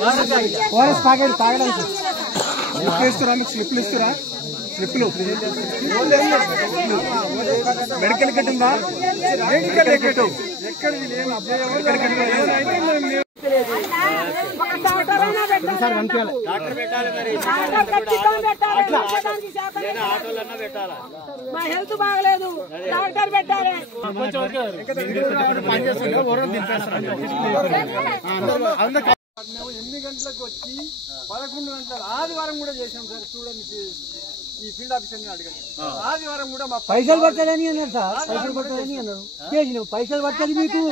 ORS packet తాగడానికి ఇస్తారా? మీకు స్లిప్లు ఇస్తారా? స్లిప్లు మెడికల్ కిట్ ఉందా? మెడికల్ కిట్ ఎక్కడిది లేదు. సార్ కనిపించాలి, మా హెల్త్ బాగలేదు, డాక్టర్ పెట్టాలి. మేము 8 గంటలకు వచ్చి 11 గంటల ఆదివారం కూడా చేసాం సార్. చూడండి, ఈ ఫీల్డ్ ఆఫీసర్ అడిగాను. ఆదివారం కూడా మా పైసలు పట్టాలని అన్నారు సార్. పైసలు పట్టాలని అన్నారు. చేసినాం. పైసలు పట్టాలి మీకు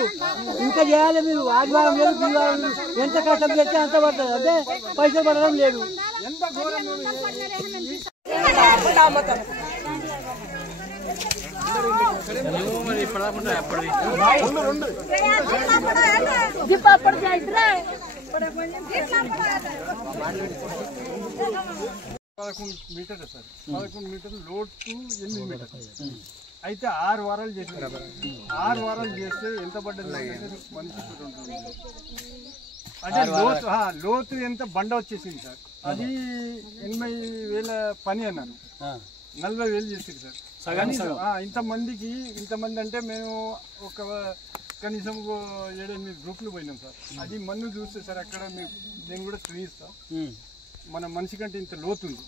ఇంకా చేయాలి. మీరు ఆదివారం లేదు, బుధవారం ఎంత కష్టం చేస్తే అంత పడుతుంది. అంటే పైసలు పడడం లేదు. ఎంత ఘోరం. మీటర్లు సార్, 11 మీటర్లు లోడ్ టు 8 మీటర్లు అయితే 6 వారాలు చేసారు. 6 వారాలు చేస్తే ఎంత పడ్డది మనిషి అంటే లోతు ఎంత బండ వచ్చేసింది సార్. అది 80,000 పని అన్నారు. 40,000 చేసింది సార్. ఇంతమంది అంటే మేము ఒక కనీసం 7-8 గ్రూపులు పోయినాం సార్. అది మన్ను చూస్తే సార్ అక్కడ నేను కూడా చూపిస్తాం. మన మనిషి కంటే ఇంత లోతుంది.